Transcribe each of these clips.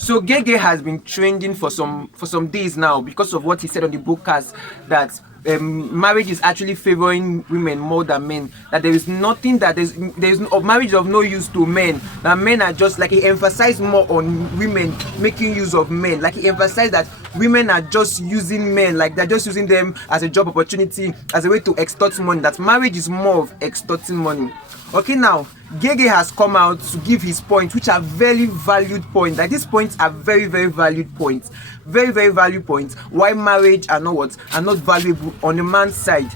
So Gege has been trending for some days now because of what he said on the broadcast, that marriage is actually favoring women more than men. That there is nothing that there's no, marriage is of no use to men. That men are just like, he emphasized more on women making use of men. Like he emphasized that women are just using men, like they're just using them as a job opportunity, as a way to extort money. That marriage is more of extorting money. Okay, now Gege has come out to give his points, which are very valued points. Like these points are very valued points, very valued points. Why marriage are not valuable on the man's side.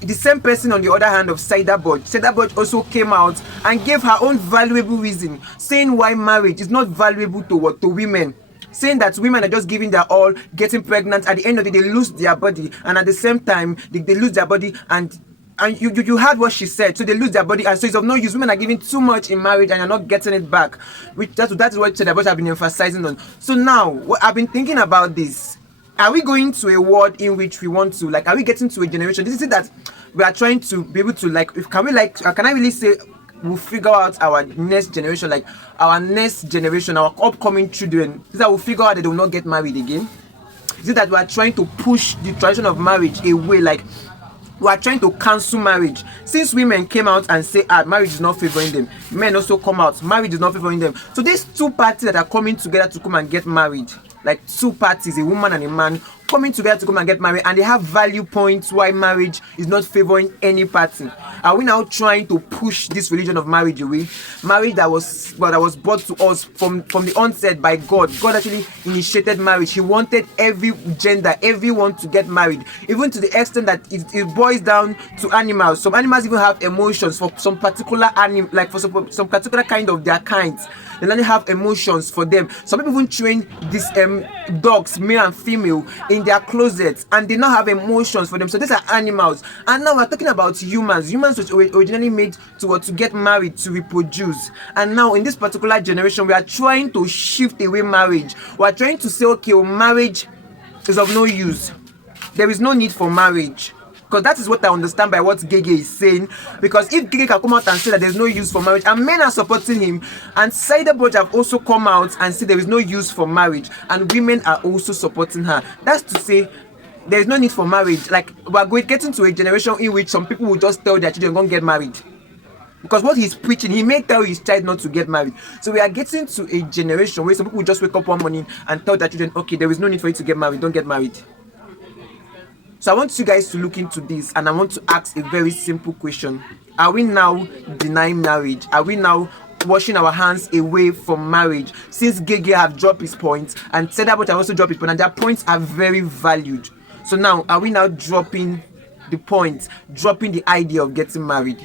The same person on the other hand of saidaboj also came out and gave her own valuable reason, saying why marriage is not valuable to women. Saying that women are just giving their all, getting pregnant, at the end of the day they lose their body, and at the same time they lose their body, and you heard what she said. So they lose their body, and so it's of no use. Women are giving too much in marriage and you're not getting it back. That is what saidaboj have been emphasizing on. So now, I've been thinking about this. Are we going to a world in which we want to, like, are we getting to a generation? This is it, that we are trying to be able to, like, can I really say we'll figure out our next generation, like our next generation, our upcoming children, is that we'll figure out that they will not get married again? Is it that we are trying to push the tradition of marriage away, like we are trying to cancel marriage? Since women came out and say marriage is not favoring them, men also come out, marriage is not favoring them. So these two parties that are coming together to come and get married, like two parties, a woman and a man, coming together to come and get married, and they have value points why marriage is not favoring any party. Are we now trying to push this religion of marriage away? Marriage that was brought to us from the onset by God. God actually initiated marriage. He wanted every gender, everyone to get married, even to the extent that it boils down to animals. Some animals even have emotions for some particular animal, like for some particular kind of their kinds. They only have emotions for them. Some people even train these dogs, male and female, in their closets, and they not have emotions for them. So these are animals. And now we're talking about humans. Humans were originally made to get married, to reproduce. And now in this particular generation, we are trying to shift away marriage. We are trying to say, okay, well, marriage is of no use. There is no need for marriage. Because that is what I understand by what Gege is saying. Because if Gege can come out and say that there's no use for marriage, and men are supporting him, and saidaboj have also come out and say there is no use for marriage, and women are also supporting her, that's to say there is no need for marriage. Like, we're getting to a generation in which some people will just tell their children, go get married. Because what he's preaching, he may tell his child not to get married. So we are getting to a generation where some people will just wake up one morning and tell their children, okay, there is no need for you to get married, don't get married. So I want you guys to look into this, and I want to ask a very simple question. Are we now denying marriage? Are we now washing our hands away from marriage? Since Gege have dropped his points, and saidaboj have also dropped his points, and their points are very valued. So now, are we now dropping the points, dropping the idea of getting married?